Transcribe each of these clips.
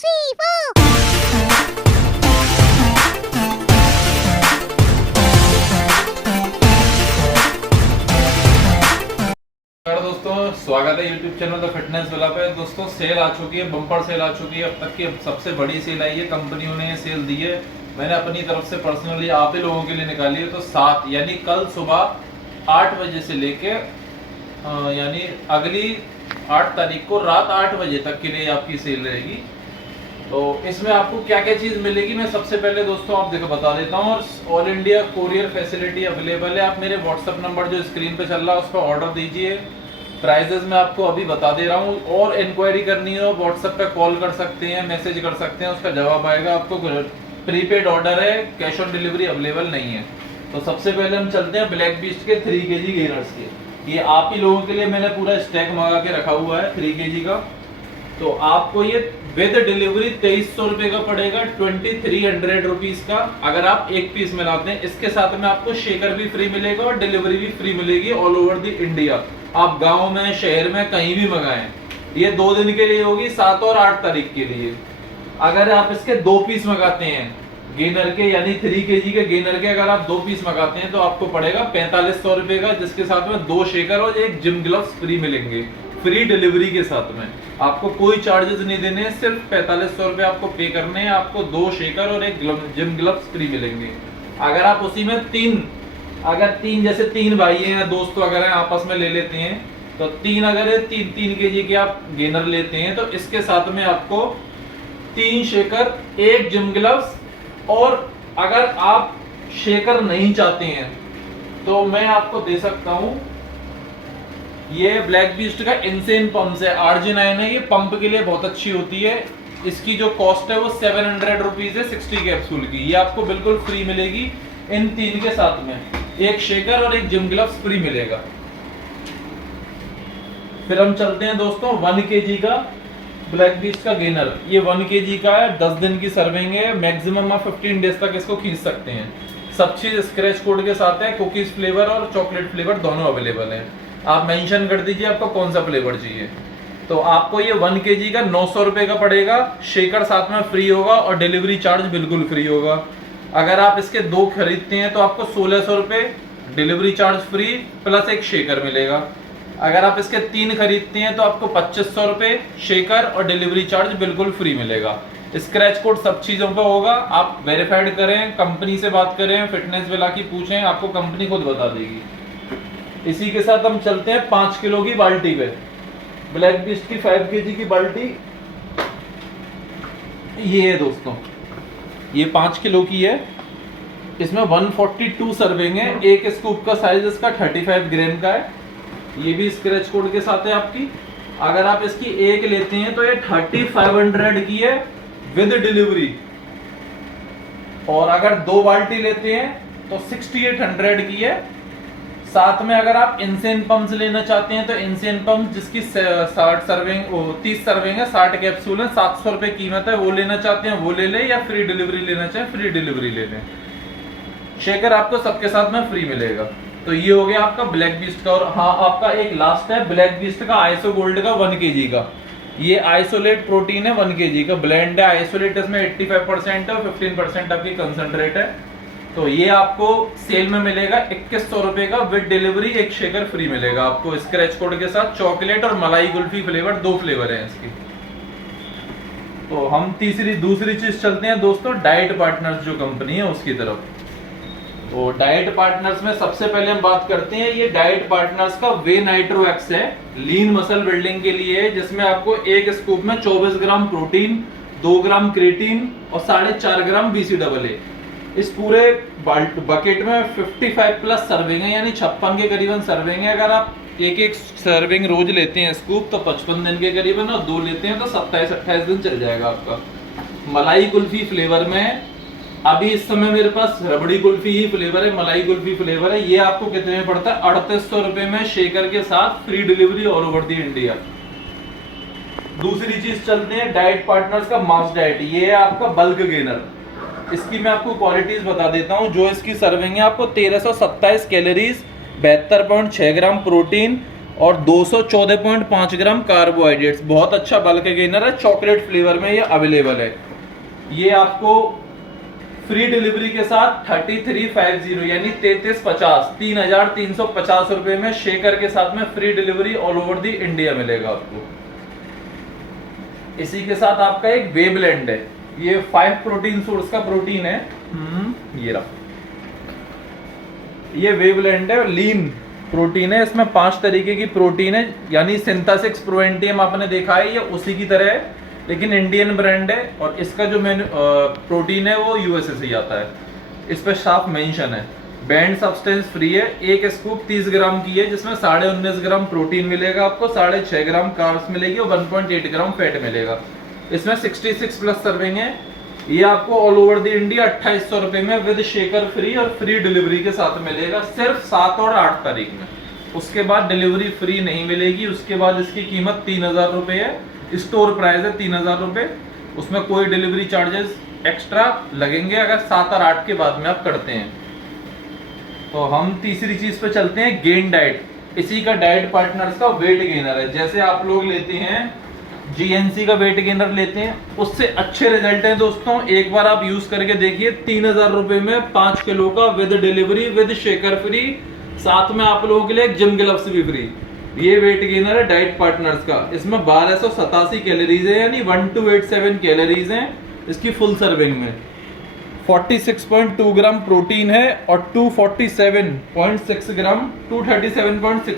3, 4. नमस्कार दोस्तों, स्वागत है यूट्यूब चैनल द फिटनेस वाला पे। दोस्तों सेल आ चुकी है, बम्पर सेल आ चुकी है। अब तक की सबसे बड़ी सेल आई है, कंपनियों ने सेल दी है। मैंने अपनी तरफ से पर्सनली आप ही लोगों के लिए निकाली है। तो 7 यानी कल सुबह 8 बजे से लेके यानी अगली 8 तारीख को रात 8 बजे तक के लिए आपकी सेल रहेगी। तो इसमें आपको क्या क्या चीज़ मिलेगी, मैं सबसे पहले दोस्तों आप देखो बता देता हूँ। और all India courier facility available है। आप मेरे व्हाट्सएप नंबर जो स्क्रीन पे चल रहा है उस पर ऑर्डर दीजिए। प्राइजेस मैं आपको अभी बता दे रहा हूँ। और इंक्वायरी करनी हो व्हाट्सएप पे कॉल कर सकते हैं, मैसेज कर सकते हैं, उसका जवाब आएगा आपको। प्रीपेड ऑर्डर है, कैश ऑन डिलीवरी अवेलेबल नहीं है। तो सबसे पहले हम चलते हैं ब्लैक बीस्ट के 3 kg गेनर्स के। ये आप ही लोगों के लिए मैंने पूरा स्टैक मंगा के रखा हुआ है 3 kg का। तो आपको ये विद डिलीवरी 2300 रुपए का पड़ेगा, 2300 रुपीज का अगर आप एक पीस में लाते हैं। इसके साथ में आपको शेकर भी फ्री मिलेगा और डिलीवरी भी फ्री मिलेगी ऑल ओवर द इंडिया। आप गांव में, शहर में, कहीं भी मंगाएं। ये 2 दिन के लिए होगी, 7 और 8 तारीख के लिए। अगर आप इसके 2 पीस मंगाते हैं गेनर के, यानी 3 kg के गेनर के अगर आप 2 पीस मंगाते हैं तो आपको पड़ेगा 4500 रुपए का, जिसके साथ में 2 शेकर और एक जिम ग्लव्स फ्री मिलेंगे, फ्री डिलीवरी के साथ में। आपको कोई चार्जेस नहीं देने हैं, सिर्फ 4500 रुपए आपको पे करने हैं। आपको 2 शेकर और एक जिम ग्लव्स फ्री मिलेंगे। अगर आप उसी में अगर जैसे 3 भाई हैं, दोस्त अगर हैं, आपस में ले लेते हैं तो 3 अगर 3 kg के आप गेनर लेते हैं तो इसके साथ में आपको 3 शेकर, एक जिम ग्लव्स, और अगर आप शेकर नहीं चाहते हैं तो मैं आपको दे सकता हूं। ये ब्लैक बीस्ट का इनसेन पंप है, RG9 है। ये पंप के लिए बहुत अच्छी होती है। इसकी जो कॉस्ट है वो 700 रुपीज है 60 कैप्सूल की। ये आपको बिल्कुल फ्री मिलेगी इन 3 के साथ में। एक शेकर और एक जिम ग्लव्स फ्री मिलेगा। फिर हम चलते हैं दोस्तों 1 kg का ब्लैक बीस्ट का गेनर। ये 1 kg का है, 10 दिन की सर्विंग है। मैक्सिमम आप 15 डेज तक इसको खींच सकते हैं। सब चीज स्क्रैच कोड के साथ है। कुकीज फ्लेवर और चॉकलेट फ्लेवर दोनों अवेलेबल है। आप मेंशन कर दीजिए आपको कौन सा फ्लेवर चाहिए। तो आपको ये 1 kg का 900 रुपए का पड़ेगा। शेकर साथ में फ्री होगा और डिलीवरी चार्ज बिल्कुल फ्री होगा। अगर आप इसके 2 खरीदते हैं तो आपको 1600 रुपए, डिलीवरी चार्ज फ्री प्लस एक शेकर मिलेगा। अगर आप इसके 3 खरीदते हैं तो आपको 2500 रुपए, शेकर और डिलीवरी चार्ज बिल्कुल फ्री मिलेगा। स्क्रैच कोड सब चीजों पे होगा। आप वेरीफाइड करें, कंपनी से बात करें, फिटनेस वाला की पूछें, आपको कंपनी खुद बता देगी। इसी के साथ हम चलते हैं 5 किलो की बाल्टी पे। ब्लैक बीस्ट की 5 kg की बाल्टी ये है दोस्तों, ये 5 किलो की है। इसमें 142 सर्विंग है। एक स्कूप का साइज इसका 35 ग्राम का है। ये भी स्क्रैच कोड के साथ है आपकी। अगर आप इसकी एक लेते हैं तो ये 3500 की है विद डिलीवरी। और अगर 2 बाल्टी लेते हैं तो 6800 की है। साथ में अगर आप इनसेन पंप्स लेना चाहते हैं तो इनसेन पंप जिसकी 60 सर्विंग 30 सर्विंग है, 60 कैप्सूल है, 700 रुपए कीमत है, वो लेना चाहते हैं वो ले लें, या फ्री डिलीवरी लेना चाहें फ्री डिलीवरी ले लें। शेकर आपको सबके साथ में फ्री मिलेगा। तो ये हो गया आपका ब्लैक बीस्ट का। और हाँ, आपका एक लास्ट है ब्लैक बीस्ट का आइसो गोल्ड का 1 kg का। ये आइसोलेट प्रोटीन है 1 kg का, ब्लेंड है। आइसोलेट इसमें 85% है और 15% आपकी कंसंट्रेट है। तो ये आपको सेल में मिलेगा 2100 रुपए का विद डिलीवरी। एक शेकर फ्री मिलेगा आपको स्क्रैच कोड के साथ। चॉकलेट और मलाई कुल्फी फ्लेवर, 2 फ्लेवर हैं इसके। तो हम दूसरी चीज चलते हैं दोस्तों, डाइट पार्टनर्स जो कंपनी है उसकी तरफ। तो डाइट पार्टनर्स में सबसे पहले हम बात करते हैं, ये डाइट पार्टनर्स का वे नाइट्रो एक्स है, लीन मसल बिल्डिंग के लिए है। जिसमें आपको एक स्कूप में 24 ग्राम प्रोटीन, 2 ग्राम क्रेटीन और 4.5 ग्राम BCAA। इस पूरे बकेट में 55 प्लस सर्विंग है, यानी 56 के करीबन सर्विंग है। अगर आप एक सर्विंग रोज लेते हैं स्कूप तो 55 दिन के करीबन, और 2 लेते हैं तो 27-28 दिन चल जाएगा आपका। मलाई कुल्फी फ्लेवर में अभी इस समय मेरे पास रबड़ी कुल्फी ही फ्लेवर है, मलाई कुल्फी फ्लेवर है। ये आपको कितने में पड़ता है? 3800 रुपए में शेकर के साथ, free delivery all over the India. दूसरी चीज चलते हैं डाइट पार्टनर्स का मास डाइट। ये है आपका बल्क गेनर। इसकी मैं आपको क्वालिटीज बता देता हूँ। जो इसकी सर्विंग है आपको 1327 कैलोरीज, 72.6 ग्राम प्रोटीन और 214.5 ग्राम कार्बोहाइड्रेट्स। बहुत अच्छा बल्क गेनर है, चॉकलेट फ्लेवर में ये अवेलेबल है। ये आपको फ्री डिलीवरी के साथ 3350 यानी 3350 3350 रुपए में शेकर के साथ में free delivery all over the India मिलेगा आपको। इसी के साथ आपका एक वे ब्लेंड है, ये 5 प्रोटीन सोर्स का प्रोटीन है। ये रहा, ये वे ब्लेंड है, लीन प्रोटीन है। इसमें 5 तरीके की प्रोटीन है, यानी सिंथेसिस प्रोएंटियम आपने देखा है, ये उसी की तरह है लेकिन इंडियन ब्रांड है। और इसका जो प्रोटीन है वो यूएसए से आता है। इस पे साफ मेंशन है, बैंड सब्सटेंस फ्री है। एक स्कूप 30 ग्राम की है, जिसमें 19.5 ग्राम प्रोटीन मिलेगा आपको, 6.5 ग्राम कार्ब्स मिलेगी और 1.8 ग्राम फैट मिलेगा। इसमें 66 प्लस सर्विंग है। ये आपको ऑल ओवर द इंडिया 2800 रुपए में विद शेकर फ्री और फ्री डिलीवरी के साथ मिलेगा, सिर्फ 7 और 8 तारीख में। उसके बाद डिलीवरी फ्री नहीं मिलेगी। उसके बाद इसकी कीमत 3000 रुपए है, स्टोर प्राइस है 3000 रुपए। उसमें कोई डिलीवरी चार्जेस एक्स्ट्रा लगेंगे अगर 7 और 8 के बाद में आप करते हैं। तो हम तीसरी चीज पे चलते हैं, गेन डाइट। इसी का डाइट पार्टनर्स का वेट गेनर है। जैसे आप लोग लेते हैं जीएनसी का वेट गेनर लेते हैं, उससे अच्छे रिजल्ट हैं दोस्तों। एक बार आप यूज करके देखिए, 3000 रुपए में 5 किलो का with delivery with shaker free, साथ में आप लोगों के लिए जिम ग्लव्स भी फ्री। ये वेट गेनर है डाइट पार्टनर्स का। इसमें 1287 कैलोरीज है, यानी 1287 कैलोरीज हैं इसकी फुल सर्विंग में। 46.2 ग्राम प्रोटीन है और 237.6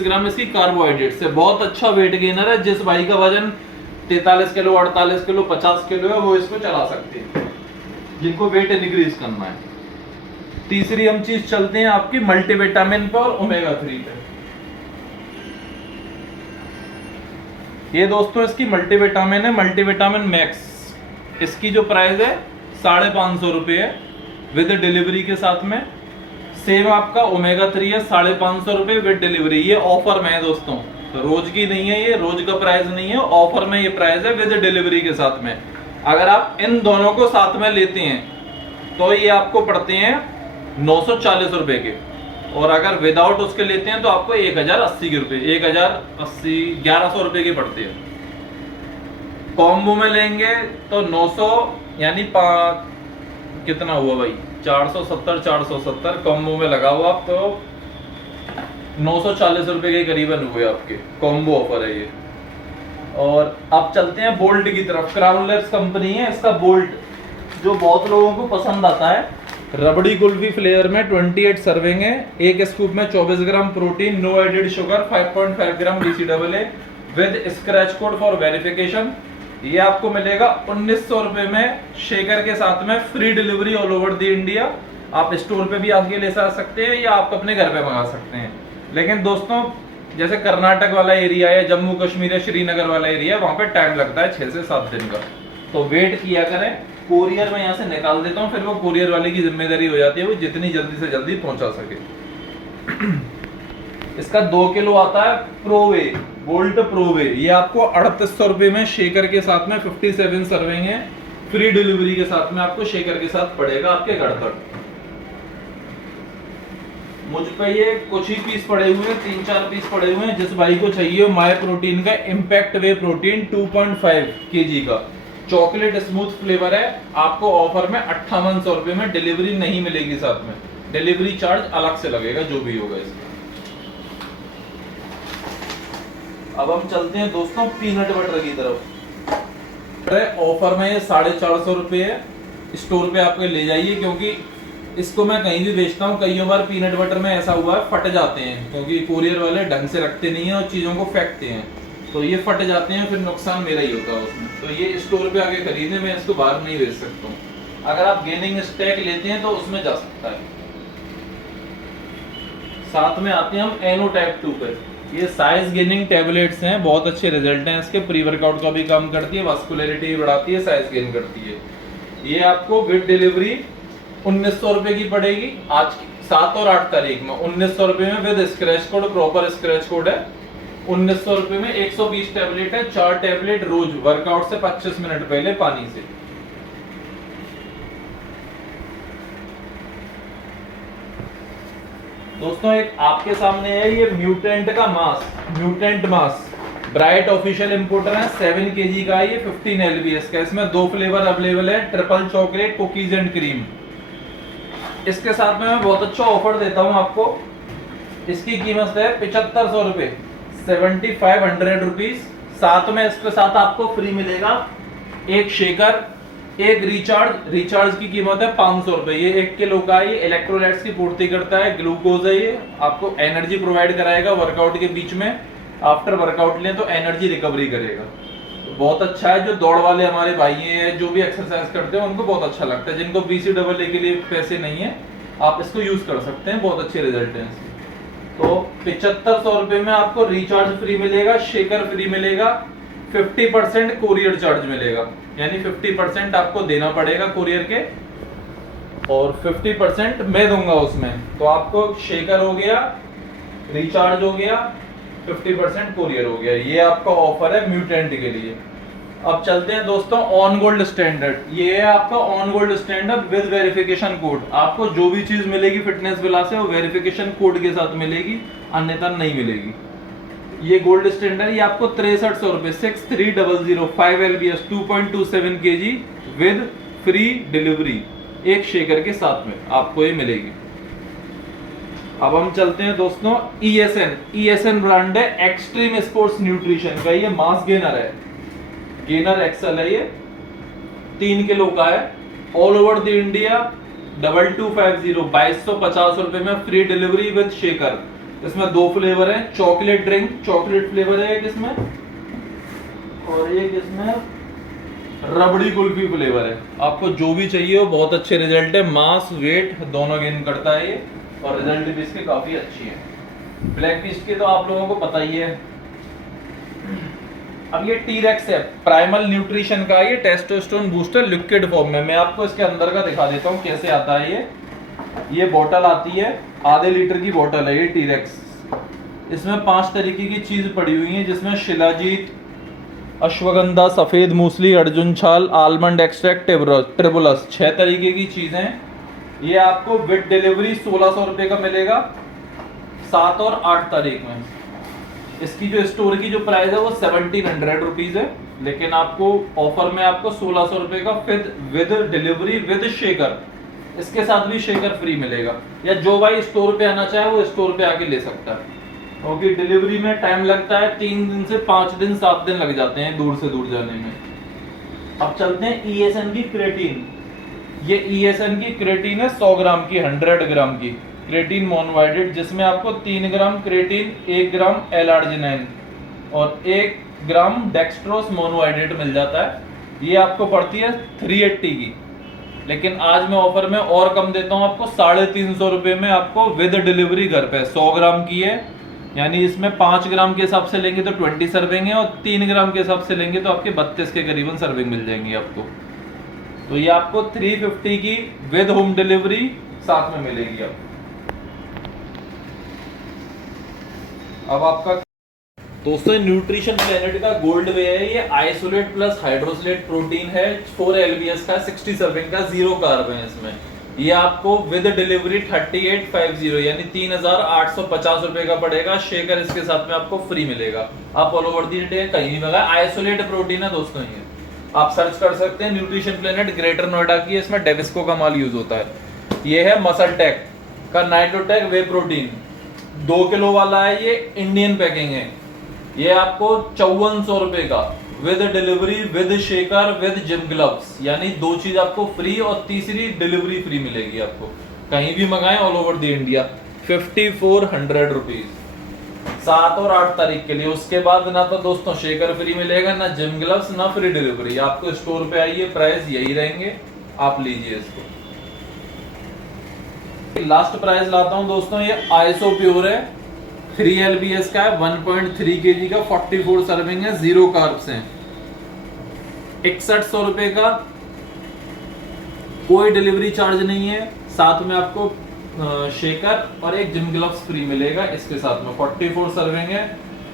ग्राम इसकी कार्बोहाइड्रेट्स है। बहुत अच्छा वेट गेनर है। जिस भाई का वजन 43 किलो 48 किलो 50 किलो है वो इसको चला सकते हैं, जिनको वेट इंक्रीज करना है। तीसरी हम चीज चलते हैं आपकी मल्टीविटामिन पे और ओमेगा 3 पे। ये दोस्तों इसकी मल्टीविटामिन है, मल्टीविटामिन मैक्स। इसकी जो प्राइस है 550 रुपए है विद डिलीवरी के साथ में। सेम आपका ओमेगा 3 है 550 रुपए विद डिलीवरी। ये ऑफर में है दोस्तों, तो रोज की नहीं है, ये रोज का प्राइस नहीं है, ऑफर में ये प्राइस है विद डिलीवरी के साथ में। अगर आप इन दोनों को साथ में लेते हैं तो ये आपको पड़ते हैं 940 रुपए के, और अगर विदाउट उसके लेते हैं तो आपको 1080 के रुपए 1100 रुपए के पड़ते हैं। कॉम्बो में लेंगे तो 900 यानी कितना हुआ भाई, 470 कॉम्बो में लगा हुआ आप तो 940 रुपए के करीबन हुए आपके। कॉम्बो ऑफर है ये। और आप चलते हैं बोल्ट की तरफ। क्राउन लैब्स कंपनी है, इसका बोल्ट जो बहुत लोगों को पसंद आता है, रबड़ी कुल्फी फ्लेवर में 28 सर्विंग है। एक स्कूप में 24 gram protein, no added sugar, 5.5 gram BCAA with scratch code for verification. ये आपको मिलेगा 1900 रुपए में शेकर के साथ में, free delivery all over the India. आप स्टोर पे भी आके ले सकते हैं या आप अपने घर पे मंगा सकते हैं। लेकिन दोस्तों जैसे कर्नाटक वाला एरिया है, जम्मू कश्मीर है, श्रीनगर वाला एरिया है, वहां पे टाइम लगता है 6 से 7 दिन का, तो वेट किया करें। कोरियर में यहाँ से निकाल देता हूँ, फिर वो कोरियर वाले की जिम्मेदारी हो जाती है, वो जितनी जल्दी से जल्दी पहुंचा सके। इसका 2 किलो आता है प्रोवे, बोल्ट प्रोवे। ये आपको 3800 रुपए में शेकर के साथ में 57 सर्विंग है, फ्री डिलीवरी के साथ में आपको शेकर के साथ पड़ेगा आपके घर तक। मुझ पे ये कुछ ही पीस पड़े हुए हैं, 3-4 पीस पड़े हुए हैं। जिस भाई को चाहिए माय प्रोटीन का इम्पैक्ट वे प्रोटीन 2.5 kg का चॉकलेट स्मूथ फ्लेवर है, आपको ऑफर में 5800 रुपए में डिलीवरी नहीं मिलेगी, साथ में डिलीवरी चार्ज अलग से लगेगा जो भी होगा इसका। अब हम चलते हैं दोस्तों पीनट बटर की तरफ। ऑफर में ये 450 रुपए है, स्टोर पे आपके ले जाइए, क्योंकि इसको मैं कहीं भी बेचता हूँ। कई बार पीनट बटर में ऐसा हुआ है फट जाते हैं, क्योंकि कोरियर वाले ढंग से रखते नहीं है और चीजों को फेंकते हैं, तो ये फट जाते हैं, फिर नुकसान मेरा ही होता है उसमें। तो ये स्टोर पे आके खरीदे, मैं इसको बाहर नहीं बेच सकता हूँ। अगर आप गेनिंग स्टैक लेते हैं तो उसमें जा सकता है। साथ में आते हैं हम एनो टाइप 2 पे। ये साइज गेनिंग टैबलेट्स हैं, बहुत अच्छे रिजल्ट हैं इसके। प्री वर्कआउट का भी काम करती है, वास्कुलरिटी भी बढ़ाती है, साइज गेन करती है। ये आपको विद डिलीवरी 1900 रुपए की पड़ेगी आज की 7 और 8 तारीख में। 1900 रुपए में with scratch code, proper scratch code है। 1900 रुपए में 120 टैबलेट है, 4 टैबलेट रोज वर्कआउट से 25 मिनट पहले पानी से। दोस्तों एक आपके सामने है ये म्यूटेंट का mask, mutant mask bright official importer है, 7 kg का है ये, 15 LBS का। इसमें 2 फ्लेवर अवेलेबल है, triple chocolate, cookies and cream. इसके साथ में मैं बहुत अच्छा ऑफर देता हूं आपको। इसकी कीमत है 7500 रुपए, 7500 रुपीज। साथ में इसके साथ आपको फ्री मिलेगा एक शेकर, एक रिचार्ज की कीमत है 500 रुपए। ये 1 किलो का है, ये इलेक्ट्रोलाइट्स की पूर्ति करता है, ग्लूकोज है, ये आपको एनर्जी प्रोवाइड कराएगा वर्कआउट के बीच में। आफ्टर वर्कआउट लें तो एनर्जी रिकवरी करेगा। बहुत अच्छा है, जो दौड़ वाले हमारे भाई हैं, जो भी एक्सरसाइज करते हैं, उनको बहुत अच्छा लगता है। जिनको BCAA के लिए पैसे नहीं है, आप इसको यूज कर सकते हैं, बहुत अच्छे रिजल्ट हैं इसके। तो 7500 रुपए में आपको रिचार्ज फ्री मिलेगा, शेकर फ्री मिलेगा, 50% कोरियर चार्ज मिलेगा, यानी 50% आपको देना पड़ेगा कोरियर के और 50% मैं दूंगा उसमें। तो आपको शेकर हो गया, रिचार्ज हो गया, 50% कोरियर हो गया। ये आपका ऑफर है म्यूटेंट के लिए। अब चलते हैं दोस्तों ऑन गोल्ड स्टैंडर्ड। ये है आपका on gold standard with verification code. आपको जो भी चीज मिलेगी फिटनेस विला से वो वेरिफिकेशन कोड के साथ मिलेगी, अन्यथा नहीं मिलेगी। ये गोल्ड स्टैंडर्ड ये आपको 6300 रुपए, 6300, 5 LBS, 2.27 kg with free delivery, एक शेकर के साथ में आपको ये मिलेगी। अब हम चलते हैं दोस्तों ESN ब्रांड है, एक्सट्रीम स्पोर्ट्स न्यूट्रिशन का ये मास गेनर है, गेनर एक्सल है, ये 3 किलो का है, ऑल ओवर द इंडिया 2250, 2250 रुपए में फ्री डिलीवरी विद शेकर। इसमें 2 फ्लेवर है, चॉकलेट ड्रिंक, चॉकलेट फ्लेवर है एक इसमें, और एक इसमें रबड़ी कुल्फी फ्लेवर है। आपको जो भी चाहिए हो, बहुत अच्छे रिजल्ट है, मास वेट दोनों गेन करता है ये, और रिजल्ट भी इसके काफी अच्छी है। ब्लैक पीस्ट के तो आप लोगों को पता ही है। अब ये T-Rex है, प्राइमल न्यूट्रिशन का, ये टेस्टोस्टेरोन बूस्टर लिक्विड फॉर्म में। मैं आपको इसके अंदर का दिखा देता हूँ कैसे आता है ये बोतल आती है, आधे लीटर की बोतल है ये T-Rex। इसमें 5 तरीके की चीज पड़ी हुई है, जिसमें शिलाजीत, अश्वगंधा, सफेद मूसली, अर्जुन छाल, आलमंड एक्सट्रैक्ट, ट्रिबुलस, 6 तरीके की चीजें। ये आपको विद डिलीवरी 1600 रुपए का मिलेगा, 7 और 8 तारीख में। इसकी जो स्टोर की जो प्राइस है वो 1700 रुपीज है, लेकिन आपको ऑफर में आपको 1600 रुपए का विद डिलीवरी विद शेकर, इसके साथ भी शेकर फ्री मिलेगा। या जो भाई स्टोर पे आना चाहे वो स्टोर पे आके ले सकता है, क्योंकि डिलीवरी में टाइम लगता है 3 दिन से 5 दिन 7 दिन लग जाते हैं दूर से दूर जाने में। अब चलते हैं ESN की क्रेटीन। ये ESN की क्रेटीन है 100 ग्राम की, 100 ग्राम की क्रेटीन मोनोवाइडेट, जिसमें आपको 3 ग्राम क्रेटीन, 1 ग्राम L-आर्जिनाइन और 1 ग्राम डेक्सट्रोस मोनोवाइडेट मिल जाता है। ये आपको पड़ती है 380 की, लेकिन आज मैं ऑफर में और कम देता हूँ आपको, 350 रुपए में आपको विद डिलीवरी घर पे। 100 ग्राम की है, यानी इसमें 5 ग्राम के हिसाब से लेंगे तो 20 सर्विंग है, और 3 ग्राम के हिसाब से लेंगे तो आपके 32 के करीबन सर्विंग मिल जाएंगी आपको। तो ये आपको 350 की विद होम डिलीवरी साथ में मिलेगी आपको। अब आपका दोस्तों न्यूट्रिशन प्लेनेट का गोल्ड वे है, ये आइसोलेट प्लस हाइड्रोसलेट प्रोटीन है, 4 LBS का, 60 सर्विंग का, 0 कार्ब है इसमें। ये आपको विद डिलीवरी 3850 यानी 3850 रुपए का पड़ेगा। शेकर इसके साथ में आपको फ्री मिलेगा। आप ऑल ओवर द इंडिया कहीं भी मंगाए, आइसोलेट प्रोटीन है दोस्तों। ये आप सर्च कर सकते हैं न्यूट्रिशन प्लेनेट, ग्रेटर नोएडा की, इसमें डेविस्को का माल यूज होता है। ये है मसल टेक का नाइट्रोटेक वे प्रोटीन, 2 किलो वाला है, ये इंडियन पैकिंग है। ये आपको 5400 रुपए का with delivery with shaker with gym gloves, यानी 2 चीज आपको फ्री और तीसरी डिलीवरी फ्री मिलेगी आपको। कहीं भी मंगाएं all over the India, 5400 rupees, 7 और 8 तारीख के लिए। उसके बाद ना तो दोस्तों शेकर फ्री मिलेगा, ना जिम ग्लव्स, ना फ्री डिलीवरी। आपको स्टोर पे आइए, प्राइस यही रहेंगे, आप लीजिए इसको। लास्ट प्राइस लाता हूं दोस्तों, ये आइसो प्योर है, 3 LBS का है, 1.3 kg का, 44 सर्विंग है, 0 कार्ब्स हैं, 6100 रुपए का, कोई डिलीवरी चार्ज नहीं है। साथ में आपको शेकर और एक जिम ग्लव्स फ्री मिलेगा इसके साथ में। 44 सर्विंग है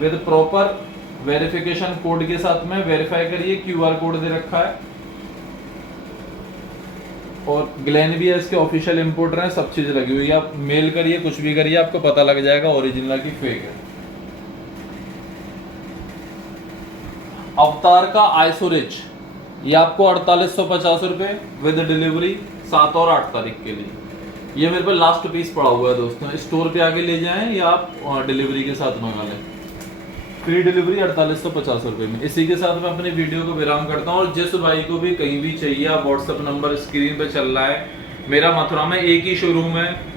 विद प्रॉपर वेरिफिकेशन कोड के साथ में। वेरीफाई करिए, QR कोड दे रखा है। और ग्लेनवियर्स के ऑफिशियल इंपोर्टर हैं, सब चीज़ लगी हुई है। आप मेल करिए, कुछ भी करिए, आपको पता लग जाएगा ओरिजिनल की फेक है। अवतार का आइसोरिच, ये आपको 4850 रुपये विद डिलीवरी 7 और 8 तारीख के लिए। ये मेरे पे लास्ट पीस पड़ा हुआ है दोस्तों, स्टोर पे आके ले जाएं या आप डिलीवरी के साथ मंगा लें। फ्री डिलीवरी 4850 रुपये में। इसी के साथ मैं अपनी वीडियो को विराम करता हूँ। और जिस भाई को भी कहीं भी चाहिए, आप व्हाट्सअप नंबर स्क्रीन पे चल रहा है। मेरा मथुरा में एक ही शोरूम है।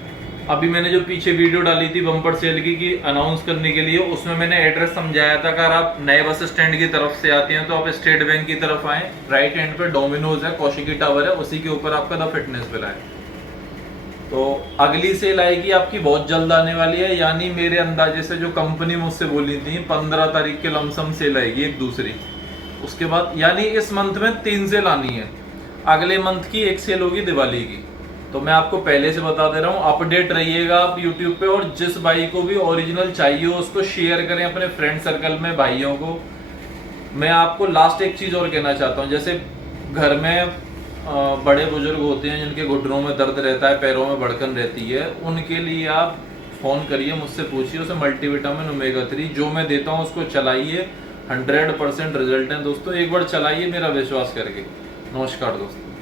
अभी मैंने जो पीछे वीडियो डाली थी बम्पर सेल की अनाउंस करने के लिए, उसमें मैंने एड्रेस समझाया था। अगर आप नए बस स्टैंड की तरफ से आते हैं तो आप स्टेट बैंक की तरफ आए, राइट हैंड पे डोमिनोज है, कौशिकी टावर है, उसी के ऊपर आपका द फिटनेस विला है। तो अगली सेल आएगी आपकी बहुत जल्द आने वाली है, यानी मेरे अंदाजे से जो कंपनी मुझसे बोली थी 15 तारीख के लमसम सेल आएगी एक दूसरी। उसके बाद यानी इस मंथ में 3 सेल आनी है। अगले मंथ की एक सेल होगी दिवाली की। तो मैं आपको पहले से बता दे रहा हूँ, अपडेट रहिएगा आप यूट्यूब पे। और जिस भाई को भी ओरिजिनल चाहिए हो उसको शेयर करें अपने फ्रेंड सर्कल में, भाइयों को। मैं आपको लास्ट एक चीज और कहना चाहता हूँ, जैसे घर में बड़े बुजुर्ग होते हैं जिनके घुटनों में दर्द रहता है, पैरों में भड़कन रहती है, उनके लिए आप फोन करिए, मुझसे पूछिए, उसे मल्टीविटामिन ओमेगा 3 जो मैं देता हूँ उसको चलाइए। 100% रिजल्ट है दोस्तों, एक बार चलाइए मेरा विश्वास करके। नमस्कार दोस्तों।